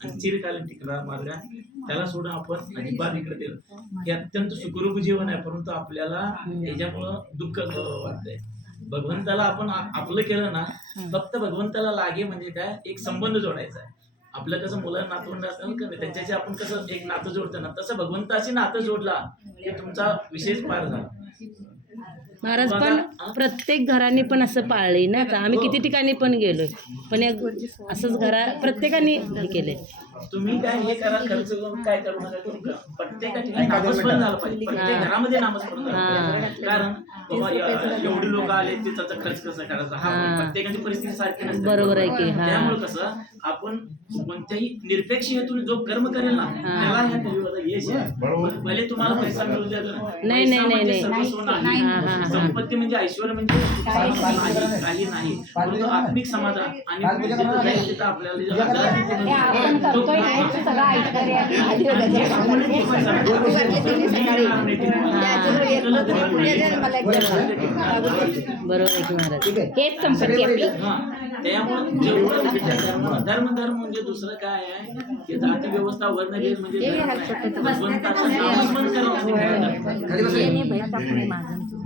आणि चिरकालीन टिकणारा मार्ग आहे. त्याला सोडून आपण अजिबात इकडे गेलो हे अत्यंत सुखरूप जीवन आहे, परंतु आपल्याला याच्यामुळं दुःख वाटतंय. भगवंताला आपण आपलं केलं ना, फक्त भगवंताला लागे म्हणजे काय, एक संबंध जोडायचा आहे. आपलं कसं मुलं नातवंड असतात का नाही, त्यांच्याशी आपण कसं एक नातं जोडतो ना, तसं भगवंताशी नातं जोडला की तुमचा विशेष पार झाला. महाराज पण प्रत्येक घराने पण असं पाळले ना, आता आम्ही किती ठिकाणी पण गेलोय, पण असंच घरा प्रत्येकाने हे केलंय. तुम्ही काय हे करा, खर्च करून काय करू नका, करू का प्रत्येक ठिकाणी नामस्मरण झालं पाहिजे, प्रत्येक घरामध्ये नामस्मरण झालं पाहिजे. कारण बाबा एवढी लोक आले ते त्याचा खर्च कसा करायचा, हा प्रत्येकाची परिस्थिती सारखी नसते. बरोबर आहे की. त्यामुळे कसं आपण कोणत्याही निरपेक्ष हेतून जो कर्म करेल ना, त्याला ह्या कलियुगात यश आहे. भले तुम्हाला पैसा मिळू द्या, नाही संपत्ती म्हणजे ऐश्वर्य म्हणजे काही नाही, परंतु आत्मिक समाधान आणि जिथं आपल्याला बरोबर हेच संपत्ती आपली. त्यामुळे धर्म म्हणजे दुसरं काय आहे की जाती व्यवस्था वर्णभेद म्हणजे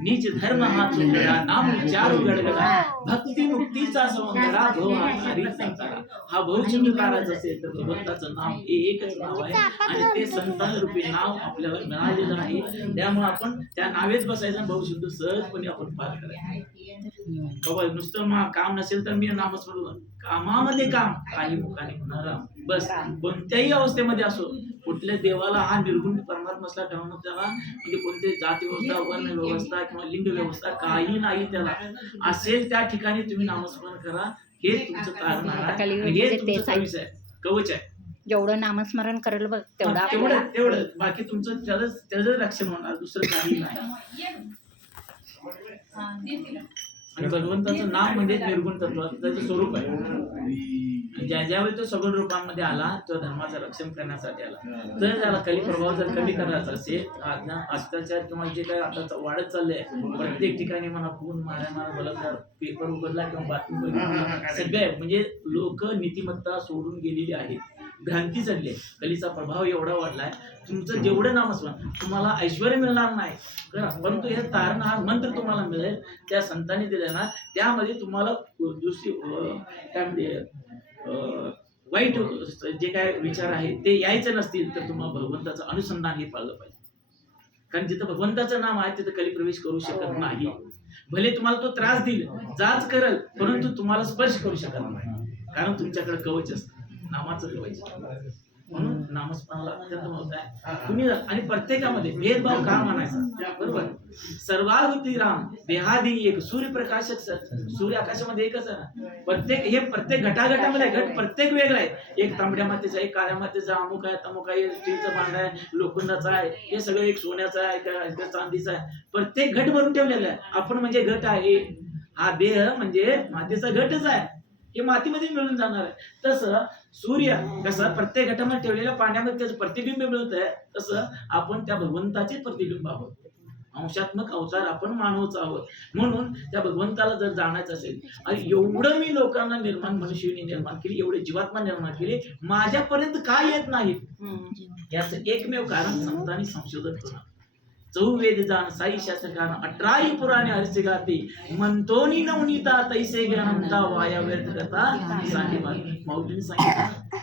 नीच धर्म हा चुकला, नाम चार गडगडा, भक्ती मुक्तीचा समुद्रा भव हरी संसारा. हा भवचंद्रकाराच असेल तर भगवंताचं नाम हे एकच नाव आहे आणि ते संतान रूपी नाव आपल्याला मिळालेलं आहे. त्यामुळे आपण त्या नावेत बसायचं, भवसिंधू सहजपणे आपण पार करायचं. बाबा नुसतं काम नसेल तर मी नामस्मरण, कामामध्ये काम काही मुखाने होणार बस. कोणत्याही अवस्थेमध्ये असो, कुठल्या देवाला हा निर्गुण परमात्मा असला ठेवणं, त्याला म्हणजे कोणते जाती व्यवस्था, वर्ण व्यवस्था किंवा लिंग व्यवस्था काही नाही. त्याला असेल त्या ठिकाणी तुम्ही नामस्मरण करा, हे तुमचं कारण आहे, हे तुमचं कवच आहे. जेवढं नामस्मरण करेल बघ तेवढं बाकी तुमचं त्याचं रक्षण होणार, दुसरं काही नाही. आणि भगवंताचं नाम म्हणजे निर्गुण तत्व, त्याचं स्वरूप आहे. ज्यावेळी तो सगुण रूपांमध्ये आला, तो धर्माचं रक्षण करण्यासाठी आला. जर त्याला कलिप्रभाव जर कमी करायचा असेल, अत्याचार किंवा जे काही आता वाढत चाललंय प्रत्येक ठिकाणी, म्हणा खून, मारा बलात्कार, पेपर उघडला किंवा बातमी बघितली, सगळे म्हणजे लोक नीतिमत्ता सोडून गेलेली आहे, भ्रांती चालली आहे. कलीचा प्रभाव एवढा वाढलाय, तुमचं जेवढं नामस्मरण, तुम्हाला ऐश्वर्य मिळणार नाही, परंतु हे तारण हा मंत्र तुम्हाला मिळेल, त्या संतांनी दिले ना, त्यामध्ये तुम्हाला दुसरी काय म्हणजे वाईट जे काय विचार आहे ते यायचे नसतील, तर तुम्हाला भगवंताचं अनुसंधान हे पाळलं पाहिजे. कारण जिथं भगवंताचं नाम आहे तिथं कली प्रवेश करू शकत नाही. भले तुम्हाला तो त्रास देईल, जाच करेल, परंतु तुम्हाला स्पर्श करू शकत नाही, कारण तुमच्याकडे कवच असतं, नामाचं कवच. म्हणून नामस्मरणाला अत्यंत महत्व आहे. तुम्ही आणि प्रत्येकामध्ये भेदभाव का मानायचा, बरोबर. सर्वावती राम देहादी एक, सूर्यप्रकाशक सूर्य आकाशामध्ये एकच आहे. प्रत्येक घटाघटामध्ये घट प्रत्येक वेगळा आहे. एक तांबड्या मातीचा, एक काळ्या मातीचा, अमुक आहे, तमुक आहे, स्टीलचं भांड आहे, लोखंडाचा आहे, हे सगळं एक सोन्याचं आहे, का चांदीचा आहे. प्रत्येक घट भरून ठेवलेला आहे. आपण म्हणजे घट आहे, हा देह म्हणजे मातीचा घटच आहे, हे मातीमध्ये मिळून जाणार आहे. तसं सूर्य कसं प्रत्येक घटामध्ये ठेवलेल्या पाण्यामध्ये त्याचं प्रतिबिंब मिळत आहे, तसं आपण त्या भगवंताचे प्रतिबिंब आहोत. अंशात्मक अवतार आपण मानवच आहोत. म्हणून त्या भगवंताला जर जाणायचं असेल, आणि एवढं मी लोकांना मनुष्याने निर्माण केली, एवढे जीवात्मा निर्माण केले, माझ्यापर्यंत का येत नाहीत, याचं एकमेव कारण संतांनी संशोधन केलं. चौवेद जाण साई शास्त्रकान, 18 पुराणे हरसे गाते, म्हणतोनी नवनीता तैसे ज्ञानंता, वाया व्यर्थ करता सांगे माऊलीने सांगितलं.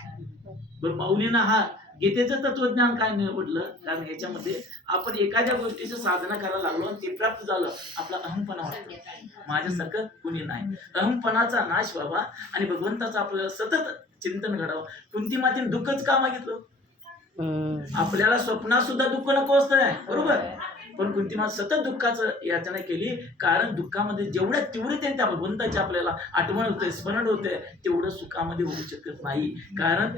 बरं, माऊलीनं हा गीतेचं तत्वज्ञान काय निवडलं, कारण याच्यामध्ये आपण एखाद्या गोष्टीचं साधना करायला लागलो आणि ते प्राप्त झालं, आपला अहंपणा वाटतो, माझ्यासारखं कुणी नाही. अहंपणाचा नाश व्हावा आणि भगवंताचं आपल्याला सतत चिंतन घडावं. कुंती मातेने दुःखच का मागितलं, आपल्याला स्वप्नात सुद्धा दुःख नको असतंय, बरोबर, पण कुंती माता सतत दुःखाचं याचना केली, कारण दुःखामध्ये जेवढ्या तीव्रतेने त्या भगवंताची आपल्याला आठवण होते, स्मरण होते, तेवढं सुखामध्ये होऊ शकत नाही. कारण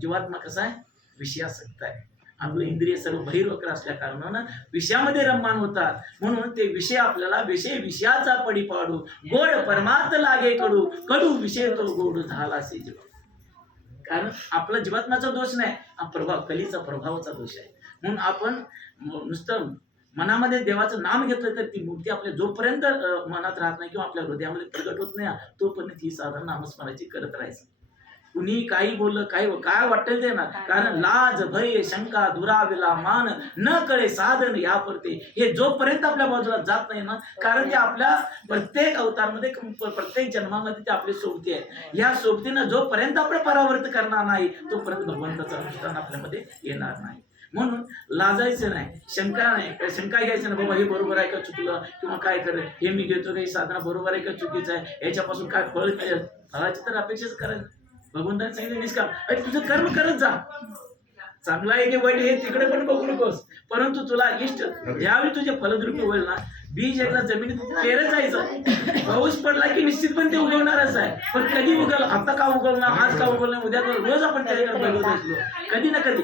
जीवात्मा कसा आहे, विषयासक्त आहे. आपलं इंद्रिय सर्व बहिर्वक्र असल्या कारणानं विषयामध्ये रममान होतात. म्हणून ते विषय आपल्याला विषयाचा पडी पाडू, गोड परमार्थ लागे कडू, कडू विषय तो गोड झाला असे जीव. कारण आपला जीवात्माचा दोष नाही, हा प्रभाव कलीचा प्रभावाचा दोष आहे. म्हणून आपण नुसतं मनामध्ये देवाचं नाम घेतलं तर ती मूर्ती आपल्या जोपर्यंत मनात राहत नाही किंवा आपल्या हृदयामध्ये प्रगट होत नाही, तोपर्यंत ही साधारण नामस्मरणाची करत राहायचं. कुणी काही बोललं काय वाटेल ते ना, कारण लाज भय शंका दुराविला मान न कळे साधन या परते, हे जोपर्यंत आपल्या बाजूला जात नाही ना, कारण ते आपल्या प्रत्येक अवतारमध्ये प्रत्येक जन्मामध्ये ते आपली सोबती आहे. या सोबतीनं जोपर्यंत आपण परावर्त करणार नाही तोपर्यंत भगवंताचं अनुष्ठान आपल्यामध्ये येणार नाही. म्हणून लाजायचं नाही, शंका नाही, शंका घ्यायचं नाही बाबा हे बरोबर आहे का चुकलं किंवा काय कर हे मी घेतो काही साधना बरोबर आहे का चुकीचं आहे, याच्यापासून काय फळ मिळेल, फळाची तर अपेक्षाच करायचं. भगवंताने सांगितलं निष्काम, अरे तुझं कर्म करत जा, चांगला आहे की वाईट हे तिकडे पण बघू नकोस, परंतु तुला इष्ट ज्यावेळी तुझे फलद्रुप होईल ना, बीज एकदा जमिनीत पेरत जायचं, पाऊस पडला की निश्चितपणे ते उगवणारच आहे. पण कधी उगल, आता का उगवणार, आज का उगवणार, उद्या रोज आपण त्याच्याकडे बघत असलो, कधी ना कधी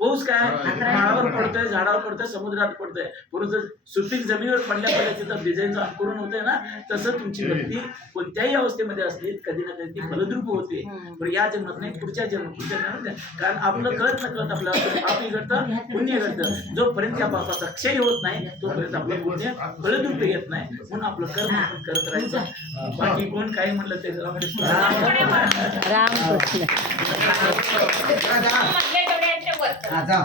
पाऊस काय माळावर पडतोय, झाडावर पडतोय, समुद्रात पडतोय, परंतु सुपीक जमिनीवर पडल्या तिथं बिजांचं अंकुरण होतंय ना, तसं तुमची भक्ती कोणत्याही अवस्थेमध्ये असली कधी ना कधी ती फलद्रूप होते. पण या जन्मात नाही, पुढच्या जन्मात, कारण आपलं कळत न कळत आपल्याला पापी घडतं पुण्य घडतं. जोपर्यंत त्या पापाचा क्षय होत नाही तोपर्यंत आपलं पुण्य फलद्रूप येत नाही. म्हणून आपलं कर्म आपण करत राहायचं. बाकी कोण काही म्हणलं ते रामकृष्ण. आता